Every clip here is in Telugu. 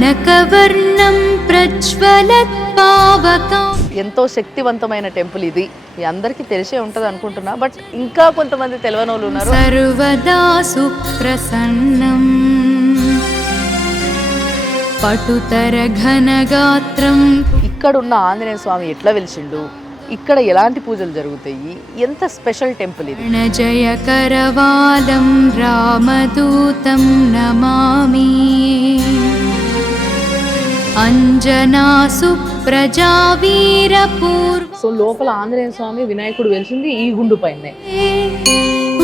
కనకవర్ణం ప్రజ్వలత్ పావకం. ఎంతో శక్తివంతమైన టెంపుల్ ఇది. మీ అందరికీ తెలిసే ఉంటుంది అనుకుంటున్నా, బట్ ఇంకా కొంతమంది తెలియని వాళ్ళు ఉన్నారు. సర్వదా సుప్రసన్నం పటుతర ఘనగాత్రం. ఇక్కడ ఉన్న ఆంజనేయ స్వామి ఎట్లా వెలిసిండు, ఇక్కడ ఎలాంటి పూజలు జరుగుతాయి, ఎంత స్పెషల్ టెంపుల్ ఇది. జయ కరవాలం రామదూతం నమామి. అంజనాసు ప్రజావీరపూర్వ. సో లోపల ఆంజనేయ స్వామి వినాయకుడు వెలిసింది ఈ గుండు పైనే.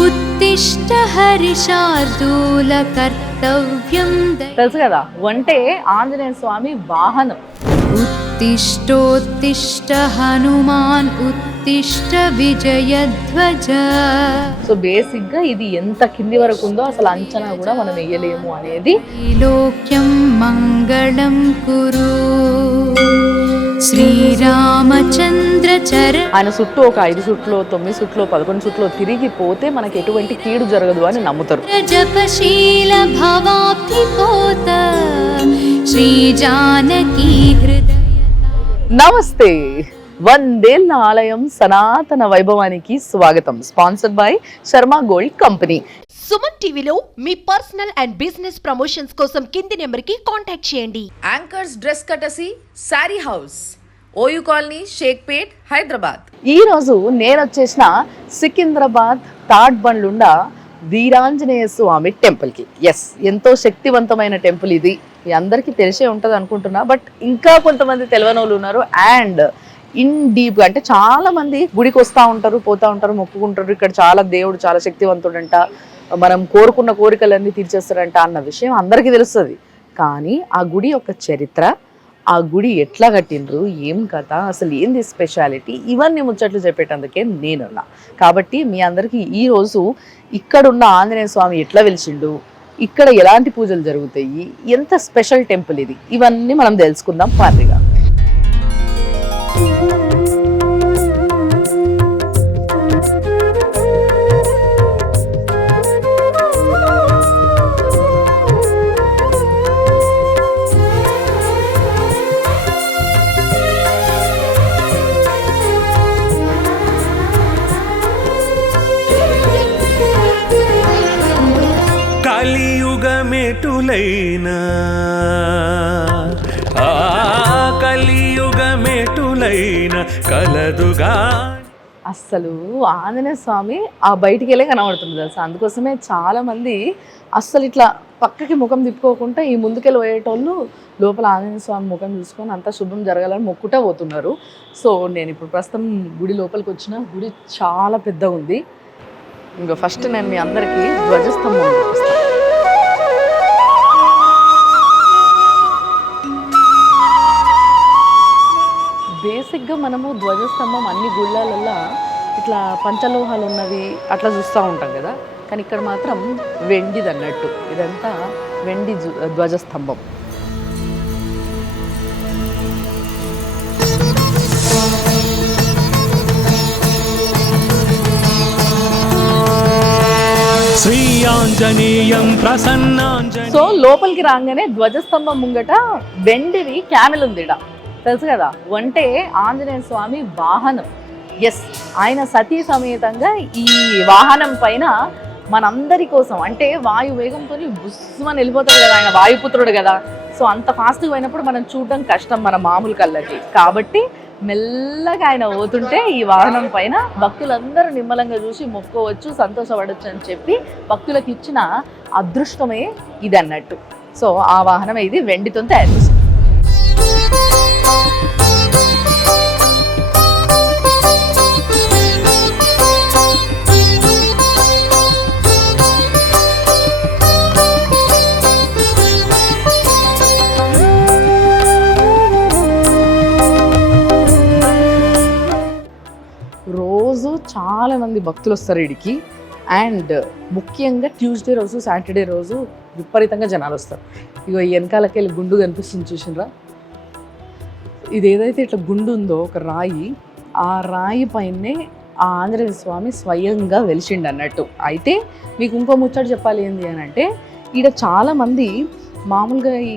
ఉత్తిష్ట హరిశార్దూల కర్తవ్యం. తెలుసు కదా, అంటే ఆంజనేయ స్వామి వాహనం. ఉత్తిష్టోత్తిష్ట హనుమాన్ ఉత్తిష్ట విజయధ్వజ. సో బేసిక్ గా ఇది ఎంత కింది వరకు ఉందో అసలు అంచనా కూడా మనం వేయలేము అనేది. లోక్యం మంగళం కురు శ్రీరామచంద్ర చర. ఆయన చుట్టూ ఒక 5 చుట్లో 9 చుట్లో 11 చుట్లో తిరిగి పోతే మనకి ఎటువంటి కీడు జరగదు అని నమ్ముతారు. జపశీల భవాబ్ధిపోత శ్రీ జానకీ హృదయ. నమస్తే, వందేళ్ల ఆలయం సనాతన వైభవానికి స్వాగతం. Sponsored by Sharma gold company. Suman టీవీలో మీ పర్సనల్ అండ్ బిజినెస్ ప్రమోషన్స్ కోసం కింది నెంబర్కి కాంటాక్ట్ చేయండి. Anchors dress courtesy sari house, OU colony, Shaikpet, Hyderabad. ఈ రోజు నేను వచ్చేసిన సికింద్రాబాద్ తాడ్ బండ్లుండ వీరాంజనేయ స్వామి టెంపుల్కి. ఎస్, ఎంతో శక్తివంతమైన టెంపుల్ ఇది. మీ అందరికీ తెలిసే ఉంటుంది అనుకుంటున్నా, బట్ ఇంకా కొంతమంది తెలియని వాళ్ళు ఉన్నారు. అండ్ ఇన్ డీప్ అంటే చాలా మంది గుడికి వస్తూ ఉంటారు, పోతూ ఉంటారు, మొక్కుకుంటారు. ఇక్కడ చాలా దేవుడు చాలా శక్తివంతుడంట, మనం కోరుకున్న కోరికలన్నీ తీర్చేస్తారంట అన్న విషయం అందరికీ తెలుస్తుంది. కానీ ఆ గుడి యొక్క చరిత్ర, ఆ గుడి ఎట్లా కట్టిండ్రు, ఏం కథ, అసలు ఏంది స్పెషాలిటీ, ఇవన్నీ ముచ్చట్లు చెప్పేటందుకే నేనున్నా. కాబట్టి మీ అందరికీ ఈరోజు ఇక్కడున్న ఆంజనేయ స్వామి ఎట్లా వెలిసిండు, ఇక్కడ ఎలాంటి పూజలు జరుగుతాయి, ఎంత స్పెషల్ టెంపుల్ ఇది, ఇవన్నీ మనం తెలుసుకుందాం పార్టీగా. కలియుగమెటులైనా కలియుగమెటులైనా కలదుగా. అస్సలు ఆంజనేయ స్వామి ఆ బయటికి వెళ్ళే కనబడుతుంది తెలుసా. అందుకోసమే చాలా మంది అస్సలు ఇట్లా పక్కకి ముఖం తిప్పుకోకుండా ఈ ముందుకెళ్ళి పోయేటోళ్ళు లోపల ఆంజనేయ స్వామి ముఖం చూసుకొని అంతా శుభం జరగాలని మొక్కుటా పోతున్నారు. సో నేను ఇప్పుడు ప్రస్తుతం గుడి లోపలికి వచ్చిన. గుడి చాలా పెద్దగా ఉంది. ఇంకా ఫస్ట్ నేను మీ అందరికీ ధ్వజస్తంభం చూపిస్తాను. బేసిక్గా మనము ధ్వజస్తంభం అన్ని గుళ్ళల్లో ఇట్లా పంచలోహాలు ఉన్నవి అట్లా చూస్తూ ఉంటాం కదా, కానీ ఇక్కడ మాత్రం వెండిది అన్నట్టు. ఇదంతా వెండి ధ్వజస్తంభం. సో లోపలికి రాగానే ధ్వజస్తంభం ముంగట వెండివి క్యామెల్ ఉంది. తెలుసు కదా, అంటే ఆంజనేయ స్వామి వాహనం. ఎస్, ఆయన సతీ సమేతంగా ఈ వాహనం పైన మనందరి కోసం, అంటే వాయు వేగంతో బుస్సుమని వెళ్ళిపోతాడు కదా, ఆయన వాయుపుత్రుడు కదా. సో అంత ఫాస్ట్గా పోయినప్పుడు మనం చూడడం కష్టం మన మామూలు కళ్ళకి. కాబట్టి మెల్లగా ఆయన పోతుంటే ఈ వాహనం పైన భక్తులందరూ నిమ్మలంగా చూసి మొక్కోవచ్చు, సంతోషపడవచ్చు అని చెప్పి భక్తులకు ఇచ్చిన అదృష్టమే ఇది అన్నట్టు. సో ఆ వాహనం ఇది వెండితో తయారు చేస్తుంది. రోజు చాలా మంది భక్తులు వస్తారు ఇడికి. అండ్ ముఖ్యంగా ట్యూస్డే రోజు, సాటర్డే రోజు విపరీతంగా జనాలు వస్తారు. ఇగో ఈ వెనకాలకి వెళ్ళి గుండు కనిపిస్తుంది చూసినరా, ఇది ఏదైతే ఇట్లా గుండు ఉందో ఒక రాయి, ఆ రాయి పైనే ఆ ఆంజనేయ స్వామి స్వయంగా వెలిసిండు అన్నట్టు. అయితే మీకు ఇంకో ముచ్చట చెప్పాలి ఏంటి అని అంటే, ఈడ చాలామంది మామూలుగా ఈ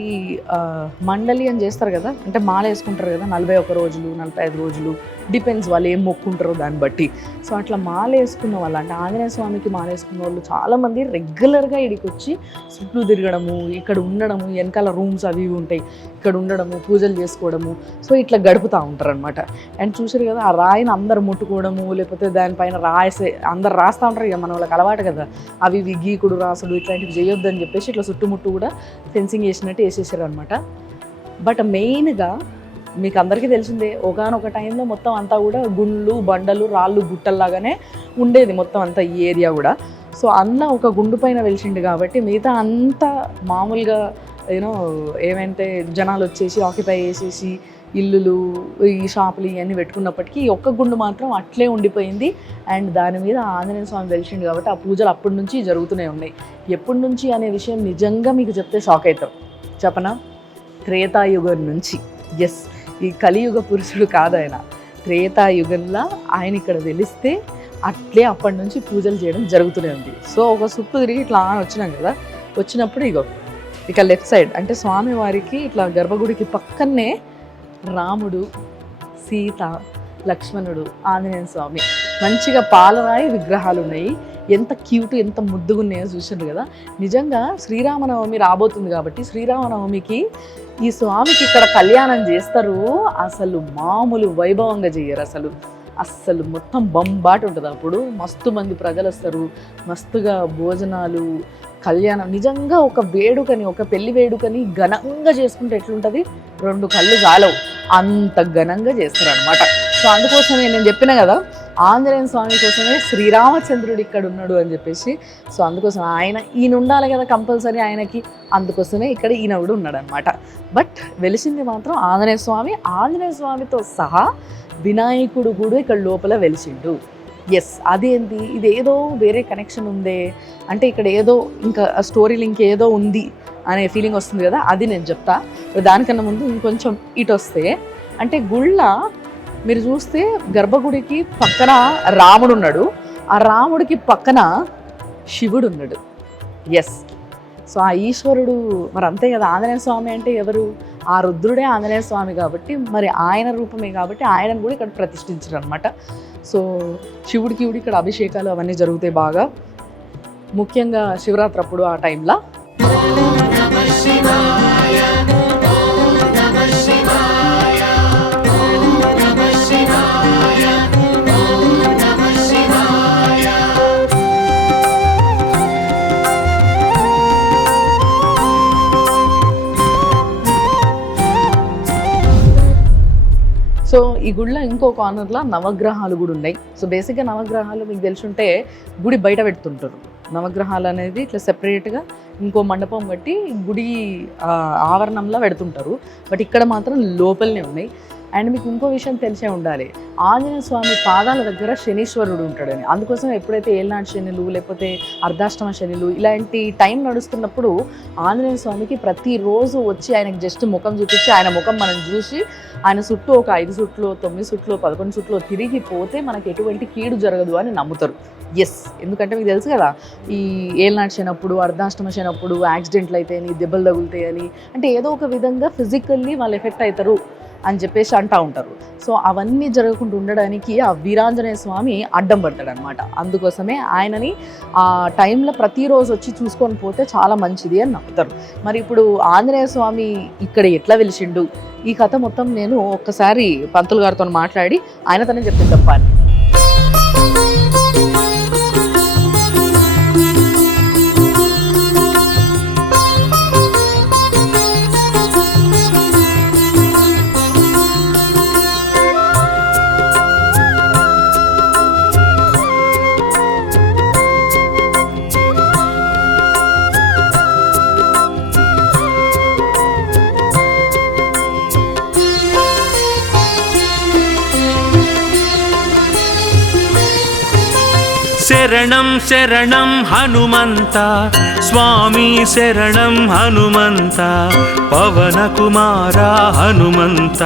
మండలి అని చేస్తారు కదా, అంటే మాల వేసుకుంటారు కదా 41 రోజులు 45 రోజులు, డిపెండ్స్ వాళ్ళు ఏం మొక్కుంటారో దాన్ని బట్టి. సో అట్లా మాల వేసుకున్న వాళ్ళు, అంటే ఆంజనేయ స్వామికి మాల వేసుకున్న వాళ్ళు చాలామంది రెగ్యులర్గా ఇక్కడికి వచ్చి చుట్టూ తిరగడము, ఇక్కడ ఉండడము, వెనకాల రూమ్స్ అవి ఇవి ఉంటాయి, ఇక్కడ ఉండడము, పూజలు చేసుకోవడము, సో ఇట్లా గడుపుతూ ఉంటారు అనమాట. అండ్ చూసారు కదా, ఆ రాయిని అందరు ముట్టుకోవడము, లేకపోతే దానిపైన అందరు రాస్తూ ఉంటారు, ఇక మన వాళ్ళకి అలవాటు కదా, అవి ఇవి గీకుడు రాసుడు ఇట్లాంటివి చేయొద్దని చెప్పేసి ఇట్లా చుట్టుముట్టు కూడా ఫెన్సింగ్ వేసినట్టు వేసేసారు అనమాట. బట్ మెయిన్గా మీకు అందరికీ తెలిసిందే, ఒకనొక టైంలో మొత్తం అంతా కూడా గుండ్లు బండలు రాళ్ళు గుట్టల్లాగానే ఉండేది మొత్తం అంతా ఈ ఏరియా కూడా. సో అన్న ఒక గుండు పైన వెలిసిండు కాబట్టి మిగతా అంతా మామూలుగా ఏమంటే జనాలు వచ్చేసి ఆక్యుపై చేసేసి ఇల్లులు ఈ షాపులు ఇవన్నీ పెట్టుకున్నప్పటికీ ఈ ఒక్క గుండు మాత్రం అట్లే ఉండిపోయింది. అండ్ దాని మీద ఆంజనేయ స్వామి వెలిసిండు కాబట్టి ఆ పూజలు అప్పటి నుంచి జరుగుతూనే ఉన్నాయి. ఎప్పటి నుంచి అనే విషయం నిజంగా మీకు చెప్తే షాక్ అవుతాం. చెప్పనా? త్రేతాయుగం నుంచి. ఎస్, ఈ కలియుగ పురుషుడు కాదు ఆయన, త్రేతాయుగంలో ఆయన ఇక్కడ వెలిస్తే అట్లే అప్పటి నుంచి పూజలు చేయడం జరుగుతూనే ఉంది. సో ఒక చుట్టూ తిరిగి ఇట్లా వచ్చినాం కదా, వచ్చినప్పుడు ఇక లెఫ్ట్ సైడ్ అంటే స్వామివారికి ఇట్లా గర్భగుడికి పక్కనే రాముడు, సీత, లక్ష్మణుడు, ఆంజనేయ స్వామి మంచిగా పాలరాయి విగ్రహాలు ఉన్నాయి. ఎంత క్యూట్, ఎంత ముద్దుగా ఉన్నాయో చూసారు కదా. నిజంగా శ్రీరామనవమి రాబోతుంది కాబట్టి శ్రీరామనవమికి ఈ స్వామికి ఇక్కడ కళ్యాణం చేస్తారు. అసలు మామూలు వైభవంగా చేయరు, అస్సలు మొత్తం బంబాటు ఉంటుంది. అప్పుడు మస్తు మంది ప్రజలు వస్తారు, మస్తుగా భోజనాలు, కళ్యాణం. నిజంగా ఒక వేడుకని, ఒక పెళ్లి వేడుకని ఘనంగా చేసుకుంటే ఎట్లుంటుంది, 2 కళ్ళు చాలవు అంత ఘనంగా చేస్తారు అనమాట. సో అందుకోసమే నేను చెప్పిన కదా, ఆంజనేయ స్వామి కోసమే శ్రీరామచంద్రుడు ఇక్కడ ఉన్నాడు అని చెప్పేసి. సో అందుకోసం ఈయన ఉండాలి కదా కంపల్సరీ ఆయనకి, అందుకోసమే ఇక్కడ ఈయన కూడా ఉన్నాడు అనమాట. బట్ వెలిసింది మాత్రం ఆంజనేయ స్వామి. ఆంజనేయ స్వామితో సహా వినాయకుడు కూడా ఇక్కడ లోపల వెలిసిండు. ఎస్, అదేంటి, ఇదేదో వేరే కనెక్షన్ ఉందే అంటే ఇక్కడ ఏదో ఇంకా స్టోరీ లింక్ ఏదో ఉంది అనే ఫీలింగ్ వస్తుంది కదా, అది నేను చెప్తా. దానికన్నా ముందు ఇంకొంచెం ఇటు వస్తే, అంటే గుళ్ళ మీరు చూస్తే గర్భగుడికి పక్కన రాముడు ఉన్నాడు, ఆ రాముడికి పక్కన శివుడు ఉన్నాడు. ఎస్, సో ఆ ఈశ్వరుడు మరి అంతే కదా. ఆంజనేయ స్వామి అంటే ఎవరు? ఆ రుద్రుడే ఆంజనేయ స్వామి కాబట్టి మరి ఆయన రూపమే కాబట్టి ఆయనను కూడా ఇక్కడ ప్రతిష్ఠించారు అనమాట. సో శివుడికి ఇక్కడ అభిషేకాలు అవన్నీ జరుగుతాయి బాగా, ముఖ్యంగా శివరాత్రి అప్పుడు ఆ టైంలో. సో ఈ గుడిలో ఇంకో కార్నర్లో నవగ్రహాలు కూడా ఉన్నాయి. సో బేసిక్గా నవగ్రహాలు మీకు తెలుసుంటే గుడి బయట పెడుతుంటారు. నవగ్రహాలు అనేది ఇట్లా సెపరేట్గా ఇంకో మండపం కట్టి గుడి ఆవరణంలో పెడుతుంటారు. బట్ ఇక్కడ మాత్రం లోపలనే ఉన్నాయి. అండ్ మీకు ఇంకో విషయం తెలిసే ఉండాలి, ఆంజనేయ స్వామి పాదాల దగ్గర శనీశ్వరుడు ఉంటాడని. అందుకోసం ఎప్పుడైతే ఏళ్ళనాటి శనులు లేకపోతే అర్ధాష్టమ శనులు ఇలాంటి టైం నడుస్తున్నప్పుడు ఆంజనేయ స్వామికి ప్రతిరోజు వచ్చి ఆయనకి జస్ట్ ముఖం చూపించి ఆయన ముఖం మనం చూసి ఆయన చుట్టూ ఒక 5 చుట్లు 9 చుట్లు 11 చుట్లు తిరిగిపోతే మనకి ఎటువంటి కీడు జరగదు అని నమ్ముతారు. ఎస్, ఎందుకంటే మీకు తెలుసు కదా, ఈ ఏళ్ళనాటి శనప్పుడు అర్ధాష్టమ శనప్పుడు యాక్సిడెంట్లు అయితాయని, దెబ్బలు తగులుతాయని, అంటే ఏదో ఒక విధంగా ఫిజికల్లీ వాళ్ళు ఎఫెక్ట్ అవుతారు అని చెప్పేసి అంటూ ఉంటారు. సో అవన్నీ జరగకుండా ఉండడానికి ఆ వీరాంజనేయ స్వామి అడ్డం పడతాడు అనమాట. అందుకోసమే ఆయనని ఆ టైంలో ప్రతిరోజు వచ్చి చూసుకొని పోతే చాలా మంచిది అని నమ్ముతారు. మరి ఇప్పుడు ఆంజనేయ స్వామి ఇక్కడ ఎట్లా వెలిసిండు, ఈ కథ మొత్తం నేను ఒక్కసారి పంతులు గారితో మాట్లాడి ఆయనతోనే చెప్తే తప్పాలి. శరణం శరణం హనుమంత స్వామి శరణం హనుమంత పవన కుమార హనుమంత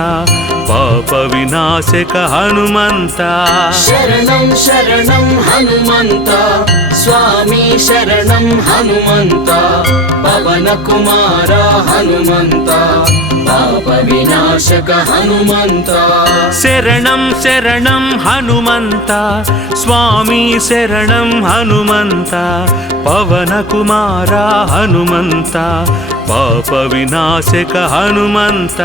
పాప వినాశక హనుమంత శరణం శరణం హనుమంత స్వామి శరణం హనుమంత పవన కుమార హనుమంత పాప వినాశక హనుమంత శరణం శరణం హనుమంత స్వామి శరణం హనుమంత పవన కుమార హనుమంత పాప వినాశక హనుమంత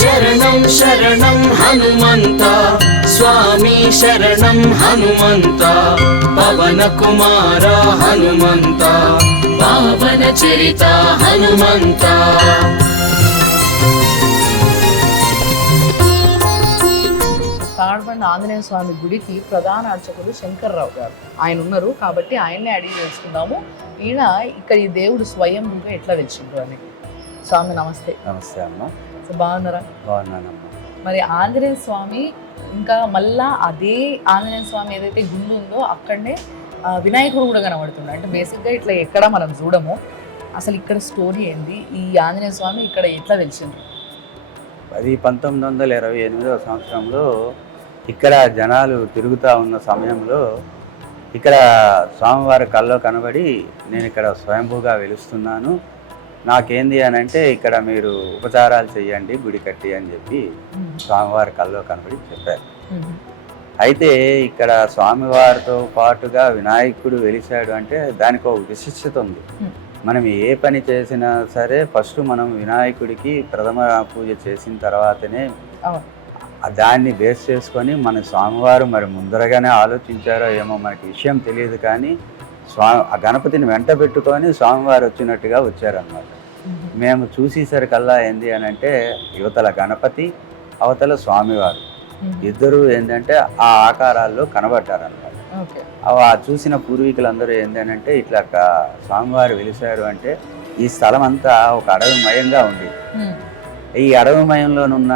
శరణం శరణం హనుమంత స్వామి శరణం హనుమంత పవన కుమార హనుమంత పావన చరిత హనుమంత తాడ్బండ్ ఆంజనేయ స్వామి గుడికి ప్రధాన అర్చకులు శంకర్రావు గారు ఆయన ఉన్నారు కాబట్టి ఆయన్నే అడిగి తెలుసుకుందాము. ఈయన ఇక్కడ ఈ దేవుడు స్వయంగా ఎట్లా వెలిచిండ్రు అని. స్వామి నమస్తే. నమస్తే అమ్మ. సో బాగున్నారా? బాగున్నానమ్మా. మరి ఆంజనేయ స్వామి ఇంకా మళ్ళా అదే ఆంజనేయ స్వామి ఏదైతే గుండు ఉందో అక్కడనే వినాయకుడు కూడా కనబడుతుంది. అంటే బేసిక్గా ఇట్లా ఎక్కడ మనం చూడము. అసలు ఇక్కడ స్టోరీ ఏంది, ఈ ఆంజనేయ స్వామి ఇక్కడ ఎట్లా వెలిచిండ్రు? అది 1928వ సంవత్సరంలో ఇక్కడ జనాలు తిరుగుతూ ఉన్న సమయంలో ఇక్కడ స్వామివారి కల్లో కనబడి నేను ఇక్కడ స్వయంభూగా వెలుస్తున్నాను, నాకేంది అని అంటే ఇక్కడ మీరు ఉపచారాలు చెయ్యండి గుడి కట్టి అని చెప్పి స్వామివారి కల్లో కనబడి చెప్పారు. అయితే ఇక్కడ స్వామివారితో పాటుగా వినాయకుడు వెలిశాడు అంటే దానికి ఒక విశిష్టత ఉంది. మనం ఏ పని చేసినా సరే ఫస్ట్ మనం వినాయకుడికి ప్రథమ పూజ చేసిన తర్వాతనే దాన్ని బేస్ చేసుకొని మన స్వామివారు మరి ముందరగానే ఆలోచించారో ఏమో మనకి విషయం తెలియదు, కానీ ఆ గణపతిని వెంట పెట్టుకొని స్వామివారు వచ్చినట్టుగా వచ్చారన్నమాట. మేము చూసేసరికల్లా ఏంది అని అంటే యువతల గణపతి అవతల స్వామివారు ఇద్దరు ఏంటంటే ఆ ఆకారాల్లో కనబడ్డారన్నమాట. ఆ చూసిన పూర్వీకులందరూ ఏంటంటే ఇట్లా స్వామివారు వెలిశారు అంటే ఈ స్థలం అంతా ఒక అడవిమయంగా ఉంది. ఈ అడవిమయంలోనున్న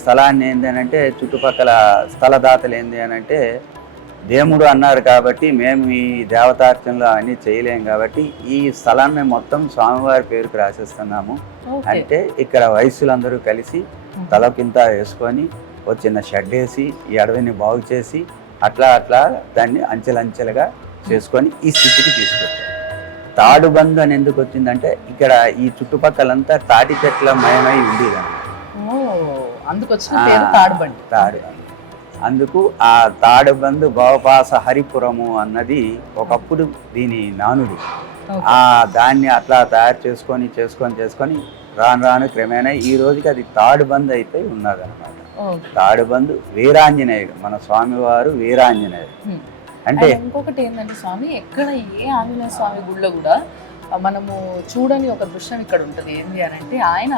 స్థలాన్ని ఏంటంటే చుట్టుపక్కల స్థలదాతలు ఏంది అని అంటే దేవుడు అన్నారు కాబట్టి మేము ఈ దేవతార్చనలో అన్నీ చేయలేం కాబట్టి ఈ స్థలాన్ని మొత్తం స్వామివారి పేరుకు రాసేస్తున్నాము అంటే ఇక్కడ వయస్సులందరూ కలిసి తలకింత వేసుకొని ఒక చిన్న షెడ్ వేసి ఈ అడవిని బాగు చేసి అట్లా అట్లా దాన్ని అంచెలంచెలుగా చేసుకొని ఈ స్థితికి తీసుకొచ్చారు. తాడుబందు అని ఎందుకు వచ్చిందంటే ఇక్కడ ఈ చుట్టుపక్కలంతా తాటి చెట్ల మయమై ఉండేది తాడు. అందుకు ఆ తాడుబందు భవపాస హరిపురము అన్నది ఒకప్పుడు దీని నానుడి. దాన్ని అట్లా తయారు చేసుకొని రాను రాను క్రమేణా ఈ రోజుకి అది తాడుబందు అయిపోయి ఉన్నదన్నమాట. తాడుబందు వీరాంజనేయుడు, మన స్వామివారు వీరాంజనేయుడు. అంటే ఇంకొకటి ఏంటంటే స్వామి ఎక్కడ ఏ ఆంజనేయ స్వామి గుడిలో కూడా మనము చూడని ఒక దృశ్యం ఇక్కడ ఉంటుంది. ఏంటి అని అంటే ఆయన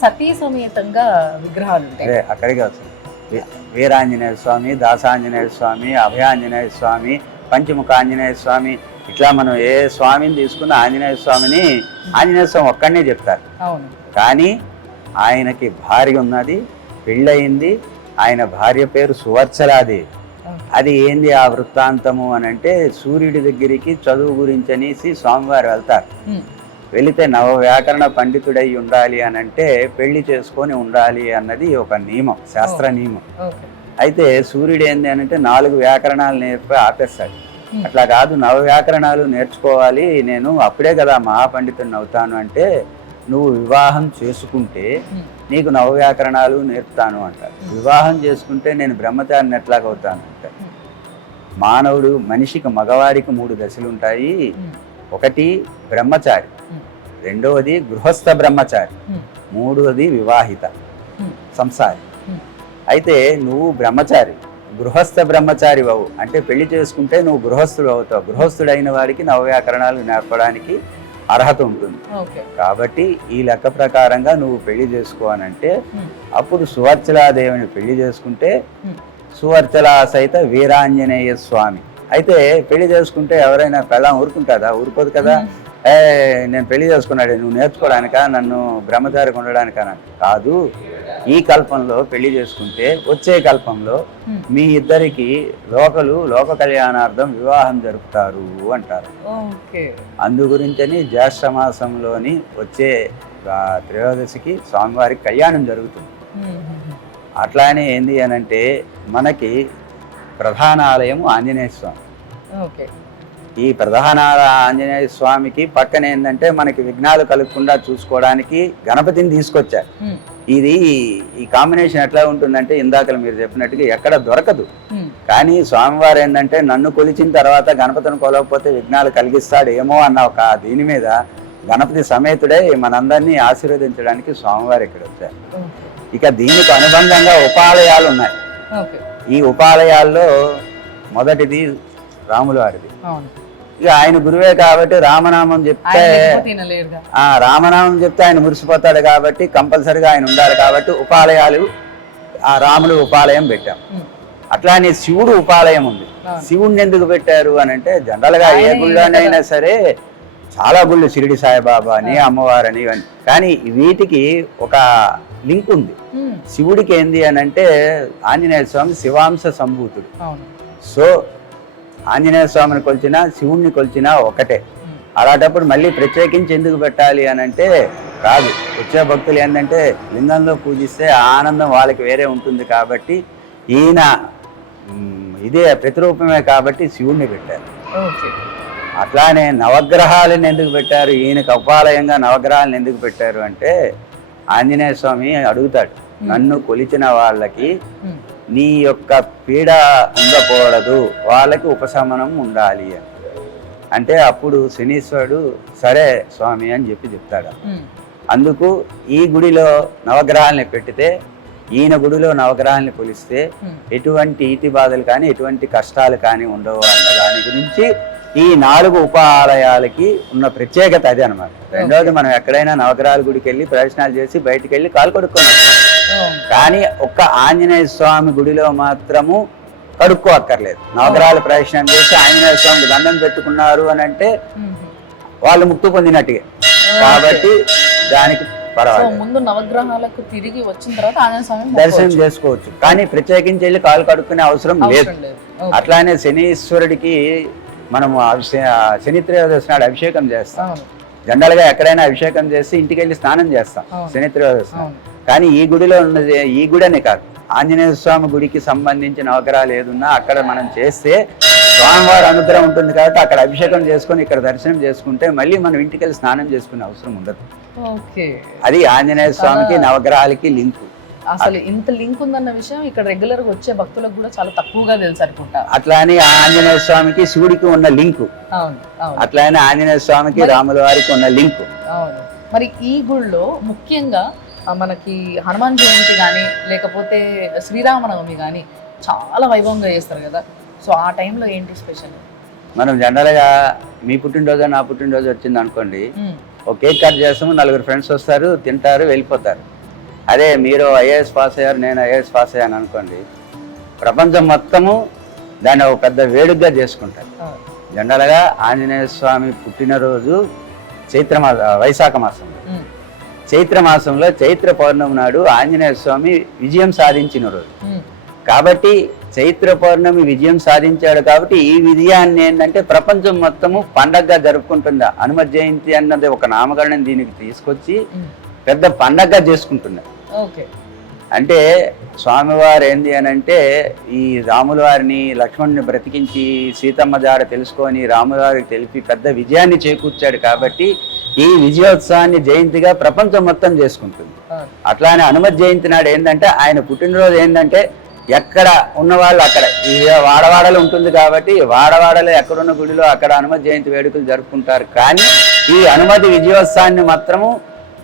సతీ సమేతంగా విగ్రహాలు ఉంటాయి. అక్కడికి వస్తుంది వీరాంజనేయ స్వామి, దాసాంజనేయ స్వామి, అభయాంజనేయ స్వామి, పంచముఖ ఆంజనేయ స్వామి, ఇట్లా మనం ఏ స్వామిని తీసుకున్న ఆంజనేయ స్వామిని ఆంజనేయ స్వామి ఒక్కడనే చెప్తారు. కానీ ఆయనకి భార్య ఉన్నది, పెళ్ళయింది. ఆయన భార్య పేరు సువర్చలాదేవి. అది ఏంది ఆ వృత్తాంతము అని అంటే సూర్యుడి దగ్గరికి చదువు గురించి అనేసి స్వామివారు వెళ్తారు. వెళితే నవ వ్యాకరణ పండితుడై ఉండాలి అని అంటే పెళ్లి చేసుకొని ఉండాలి అన్నది ఒక నియమం, శాస్త్ర నియమం. అయితే సూర్యుడు ఏంది అని అంటే 4 వ్యాకరణాలు నేర్పి ఆపేస్తాడు. అట్లా కాదు, నవ వ్యాకరణాలు నేర్చుకోవాలి, నేను అప్పుడే కదా మహాపండితుడిని అవుతాను అంటే నువ్వు వివాహం చేసుకుంటే నీకు నవ వ్యాకరణాలు నేర్పుతాను అంటారు. వివాహం చేసుకుంటే నేను బ్రహ్మచారిని ఎట్లాగవుతాను అంటారు. మానవుడు మనిషికి మగవాడికి 3 దశలు ఉంటాయి. ఒకటి బ్రహ్మచారి, రెండవది గృహస్థ బ్రహ్మచారి, మూడవది వివాహిత సంసారి. అయితే నువ్వు బ్రహ్మచారి, గృహస్థ బ్రహ్మచారి అవు అంటే పెళ్లి చేసుకుంటే నువ్వు గృహస్థుడు అవుతావు. గృహస్థుడైన వాడికి నవవ్యాకరణాలు నేర్పడానికి అర్హత ఉంటుంది. కాబట్టి ఈ లెక్క ప్రకారంగా నువ్వు పెళ్లి చేసుకోవాలంటే అప్పుడు సువర్చలాదేవిని పెళ్లి చేసుకుంటే సువర్చలా సహిత వీరాంజనేయ స్వామి. అయితే పెళ్లి చేసుకుంటే ఎవరైనా పెళ్ళం ఊరుకుంటుందా? ఊరుకోదు కదా. నేను పెళ్లి చేసుకున్నాడు, నువ్వు నేర్చుకోవడానికా, నన్ను బ్రహ్మచారికి ఉండడానికా? కాదు, ఈ కల్పంలో పెళ్లి చేసుకుంటే వచ్చే కల్పంలో మీ ఇద్దరికి లోక కళ్యాణార్థం వివాహం జరుపుతారు అంటారు. ఓకే. అందు గురించని జ్యేష్ఠ మాసంలోని వచ్చే త్రయోదశికి స్వామివారికి కళ్యాణం జరుగుతుంది. అట్లానే ఏంది అనంటే మనకి ప్రధాన ఆలయం ఆంజనేయ స్వామి. ఓకే. ఈ ప్రధాన ఆంజనేయ స్వామికి పక్కన ఏంటంటే మనకి విఘ్నాలు కలగకుండా చూసుకోవడానికి గణపతిని తీసుకొచ్చారు. ఇది ఈ కాంబినేషన్ ఎట్లా ఉంటుందంటే ఇందాక మీరు చెప్పినట్టుగా ఎక్కడ దొరకదు. కానీ స్వామివారు ఏంటంటే నన్ను కొలిచిన తర్వాత గణపతిని కొలవకపోతే విఘ్నాలు కలిగిస్తాడు ఏమో అన్న ఒక దీని మీద గణపతి సమేతుడే మనందరినీ ఆశీర్వదించడానికి స్వామివారు ఇక్కడ వచ్చారు. ఇక దీనికి అనుబంధంగా ఉపాలయాలు ఉన్నాయి. ఈ ఉపాలయాల్లో మొదటిది రాముల వారిది. ఇక ఆయన గురువే కాబట్టి రామనామం చెప్తే రామనామం చెప్తే ఆయన మురిసిపోతాడు కాబట్టి కంపల్సరిగా ఆయన ఉండాలి కాబట్టి ఉపాలయాలు ఆ రాములు ఉపాలయం పెట్టాం. అట్లానే శివుడు ఉపాలయం ఉంది. శివుడిని ఎందుకు పెట్టారు అని అంటే జనరల్ గా ఏ గుళ్ళోనైనా సరే చాలా గుళ్ళు షిరిడి సాయిబాబా అని అమ్మవారని కానీ వీటికి ఒక లింక్ ఉంది. శివుడికి ఏంది అని అంటే ఆంజనేయ స్వామి శివాంశ సంభూతుడు. సో ఆంజనేయ స్వామిని కొలిచినా శివుణ్ణి కొలిచినా ఒకటే. అలాంటప్పుడు మళ్ళీ ప్రత్యేకించి ఎందుకు పెట్టాలి అని అంటే కాదు, వచ్చే భక్తులు ఏంటంటే లింగంలో పూజిస్తే ఆనందం వాళ్ళకి వేరే ఉంటుంది కాబట్టి ఈయన ఇదే ప్రతిరూపమే కాబట్టి శివుణ్ణి పెట్టారు. అట్లానే నవగ్రహాలను ఎందుకు పెట్టారు, ఈయనకు ఉపాలయంగా నవగ్రహాలను ఎందుకు పెట్టారు అంటే ఆంజనేయ స్వామి అడుగుతాడు నన్ను కొలిచిన వాళ్ళకి నీ యొక్క పీడ ఉండకూడదు, వాళ్ళకి ఉపశమనం ఉండాలి అని. అంటే అప్పుడు శనీశ్వరుడు సరే స్వామి అని చెప్తాడు. అందుకు ఈ గుడిలో నవగ్రహాలని పెట్టితే ఈయన గుడిలో నవగ్రహాలని కొలిస్తే ఎటువంటి ఈతి బాధలు కానీ ఎటువంటి కష్టాలు కానీ ఉండవు అన్న దాని గురించి ఈ 4 ఉపాలయాలకి ఉన్న ప్రత్యేకత అదే అనమాట. రెండోది మనం ఎక్కడైనా నవగ్రహాల గుడికి వెళ్ళి ప్రదర్శనలు చేసి బయటికి వెళ్ళి కాలు కడుక్కొని కానీ ఒక్క ఆంజనేయ స్వామి గుడిలో మాత్రము కడుక్కో అక్కర్లేదు. నవగ్రహాలు ప్రదర్శన చేసి ఆంజనేయ స్వామికి దండం పెట్టుకున్నారు అని అంటే వాళ్ళు ముక్తి పొందినట్టుగా కాబట్టి దానికి ముందు నవగ్రహాలకు తిరిగి వచ్చిన తర్వాత ఆంజనేయ స్వామి దర్శనం చేసుకోవచ్చు కానీ ప్రత్యేకించి వెళ్ళి కాలు కడుక్కునే అవసరం లేదు. అట్లానే శనీశ్వరుడికి మనము శని త్రయోదశి నాడు అభిషేకం చేస్తాం. జనరల్ గా ఎక్కడైనా అభిషేకం చేసి ఇంటికి వెళ్ళి స్నానం చేస్తాం శని త్రయోదశి. కానీ ఈ గుడిలో ఉన్నది ఈ గుడనే కాదు, ఆంజనేయ స్వామి గుడికి సంబంధించిన నవగ్రహాలు ఏదున్నా అక్కడ మనం చేస్తే స్వామివారి అనుగ్రహం ఉంటుంది కాబట్టి అక్కడ అభిషేకం చేసుకొని ఇక్కడ దర్శనం చేసుకుంటే మళ్ళీ మనం ఇంటికి వెళ్ళి స్నానం చేసుకునే అవసరం ఉండదు. అది ఆంజనేయ స్వామికి నవగ్రహాలకి లింక్. అసలు ఇంత లింక్ ఉందన్న విషయం ఇక్కడ రెగ్యులర్ గా వచ్చే భక్తులకు కూడా చాలా తక్కువగా తెలుసు అనుకుంటా. అట్లానే ఆంజనేయ స్వామికి శివుడికి ఉన్న లింకు, అట్లానే ఆంజనేయ స్వామికి రాముల వారికి ఉన్న లింకు. మరి ఈ గుళ్ళో ముఖ్యంగా మనకి హనుమాన్ జయంతి కానీ లేకపోతే శ్రీరామనవమి కానీ చాలా వైభవంగా చేస్తారు కదా, సో ఆ టైంలో ఏంటి స్పెషల్? మనం జనరల్గా మీ పుట్టినరోజు నా పుట్టినరోజు వచ్చింది అనుకోండి, ఒక కేక్ కట్ చేస్తాము, 4 ఫ్రెండ్స్ వస్తారు, తింటారు, వెళ్ళిపోతారు. అదే మీరు ఐఏఎస్ పాస్ అయ్యారు, నేను ఐఏఎస్ పాస్ అయ్యాను అనుకోండి, ప్రపంచం మొత్తము దాన్ని ఒక పెద్ద వేడుకగా చేసుకుంటారు. జనరల్గా ఆంజనేయ స్వామి పుట్టినరోజు వైశాఖ మాసంలో, చైత్ర మాసంలో చైత్ర పౌర్ణమి నాడు ఆంజనేయ స్వామి విజయం సాధించిన రోజు కాబట్టి చైత్ర పౌర్ణమి విజయం సాధించాడు కాబట్టి ఈ విజయాన్ని ఏంటంటే ప్రపంచం మొత్తము పండగగా జరుపుకుంటుంది. హనుమత్ జయంతి అన్నది ఒక నామకరణం దీనికి తీసుకొచ్చి పెద్ద పండగగా చేసుకుంటున్నారు. అంటే స్వామివారు ఏంది అని అంటే ఈ రాముల వారిని లక్ష్మణుని బ్రతికించి సీతమ్మ జాడ తెలుసుకొని రాముల వారికి తెలిపి పెద్ద విజయాన్ని చేకూర్చాడు కాబట్టి ఈ విజయోత్సవాన్ని జయంతిగా ప్రపంచం మొత్తం చేసుకుంటుంది. అట్లానే హనుమత్ జయంతి నాడు ఏంటంటే ఆయన పుట్టినరోజు ఏంటంటే ఎక్కడ ఉన్నవాళ్ళు అక్కడ ఈ వాడవాడలు ఉంటుంది కాబట్టి వాడవాడలో ఎక్కడున్న గుడిలో అక్కడ హనుమత్ జయంతి వేడుకలు జరుపుకుంటారు. కానీ ఈ హనుమతి విజయోత్సవాన్ని మాత్రము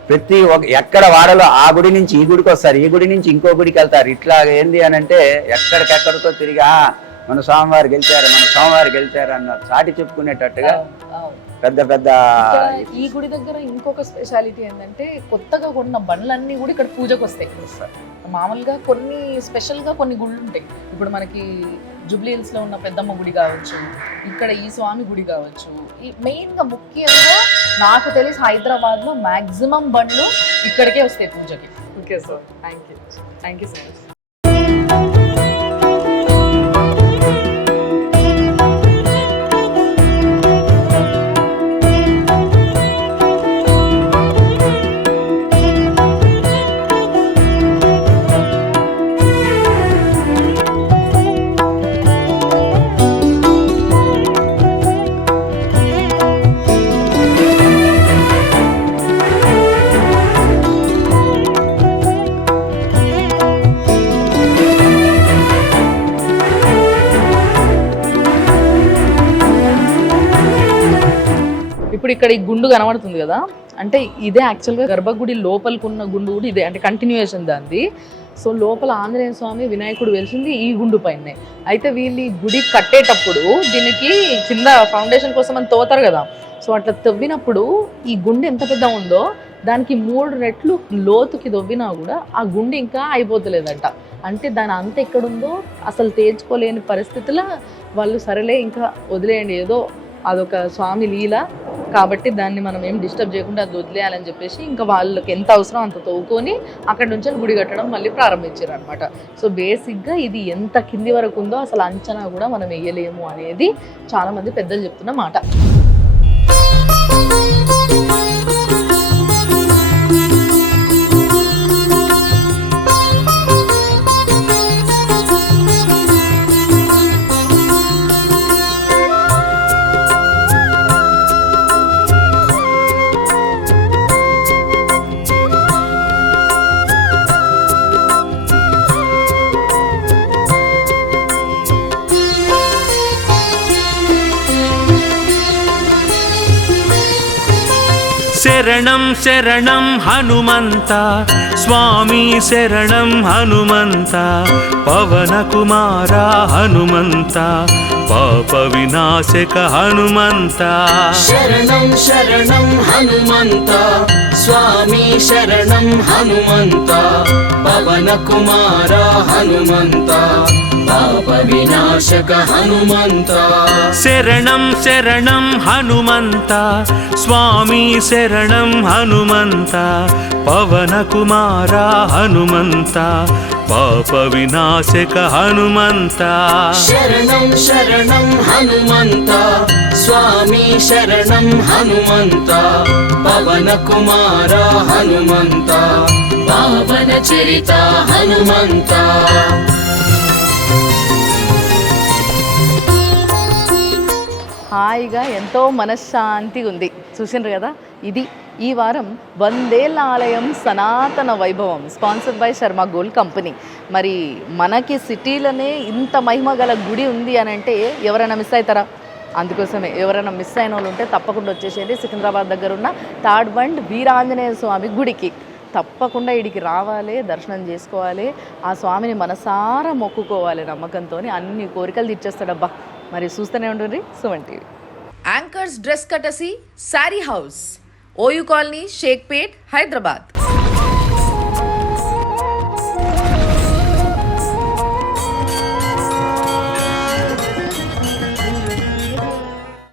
ప్రతి ఎక్కడ వాడలో ఆ గుడి నుంచి ఈ గుడికి వస్తారు, ఈ గుడి నుంచి ఇంకో గుడికి వెళ్తారు. ఇట్లా ఏంది అని అంటే ఎక్కడికెక్కడికో తిరిగి మన స్వామివారు గెలిచారు అన్న చాటి చెప్పుకునేటట్టుగా పెద్ద పెద్ద. ఈ గుడి దగ్గర ఇంకొక స్పెషాలిటీ ఏంటంటే కొత్తగా కొన్న బండ్లన్నీ కూడా ఇక్కడ పూజకు వస్తాయి. మామూలుగా కొన్ని స్పెషల్గా కొన్ని గుళ్ళు ఉంటాయి. ఇప్పుడు మనకి జూబ్లీ హిల్స్లో ఉన్న పెద్దమ్మ గుడి కావచ్చు, ఇక్కడ ఈ స్వామి గుడి కావచ్చు. ఈ మెయిన్గా ముఖ్యంగా నాకు తెలిసి హైదరాబాద్లో మ్యాక్సిమం బండ్లు ఇక్కడికే వస్తాయి పూజకి. Okay sir, thank you so much. ఇప్పుడు ఇక్కడ ఈ గుండు కనబడుతుంది కదా, అంటే ఇదే యాక్చువల్గా గర్భగుడి లోపలికున్న గుండు కూడా ఇదే, అంటే కంటిన్యూయేషన్ దాన్ని. సో లోపల ఆంజనేయ స్వామి వినాయకుడు వెలిసింది ఈ గుండు పైనే. అయితే వీళ్ళు ఈ గుడి కట్టేటప్పుడు దీనికి కింద ఫౌండేషన్ కోసం అని తోతారు కదా, సో అట్లా తవ్వినప్పుడు ఈ గుండె ఎంత పెద్ద ఉందో దానికి 3 రెట్లు లోతుకి తవ్వినా కూడా ఆ గుండె ఇంకా అయిపోతలేదంట. అంటే దాని అంత ఎక్కడుందో అసలు తేల్చుకోలేని పరిస్థితుల్లో వాళ్ళు సరేలే ఇంకా వదిలేయండి, ఏదో అదొక స్వామి లీల కాబట్టి దాన్ని మనం ఏం డిస్టర్బ్ చేయకుండా అది వదిలేయాలని చెప్పేసి ఇంకా వాళ్ళకి ఎంత అవసరం అంత తవ్వుకొని అక్కడ నుంచి గుడి కట్టడం మళ్ళీ ప్రారంభించారు అనమాట. సో బేసిక్గా ఇది ఎంత కింది వరకు ఉందో అసలు అంచనా కూడా మనం వేయలేము అనేది చాలామంది పెద్దలు చెప్తున్న మాట. శరణం శరణం హనుమంత స్వామి శరణం హనుమంత పవన కుమార హనుమంత పాప వినాశక హనుమంత. శరణం శరణం హనుమంత స్వామి శరణం హనుమంత పవన కుమార హనుమంత పాప వినాశక హనుమంత. శరణం శరణం హనుమంత స్వామి శరణం హనుమంత పవన కుమార హనుమంత పాప వినాశక హనుమంత. శరణం శరణం హనుమంత స్వామి శరణం హనుమంత పవన కుమార హనుమంత పావన చరిత హనుమంత. హాయిగా ఎంతో మనశ్శాంతిగా ఉంది. చూసిండ్రు కదా, ఇది ఈ వారం 100 ఏళ్ల ఆలయం సనాతన వైభవం sponsored by Sharma gold company. మరి మనకి సిటీలోనే ఇంత మహిమ గల గుడి ఉంది అని అంటే ఎవరైనా మిస్ అవుతారా? అందుకోసమే ఎవరైనా మిస్ అయిన వాళ్ళు ఉంటే తప్పకుండా వచ్చేసేది సికింద్రాబాద్ దగ్గర ఉన్న థర్డ్ బండ్ వీరాంజనేయ స్వామి గుడికి. తప్పకుండా ఇడికి రావాలి, దర్శనం చేసుకోవాలి, ఆ స్వామిని మనసారా మొక్కుకోవాలి. నమ్మకంతో అన్ని కోరికలు తీర్చేస్తాడబ్బా. మరి చూస్తూనే ఉండండి Suman TV. Anchors dress courtesy sari house, OU colony, Shaikpet, Hyderabad.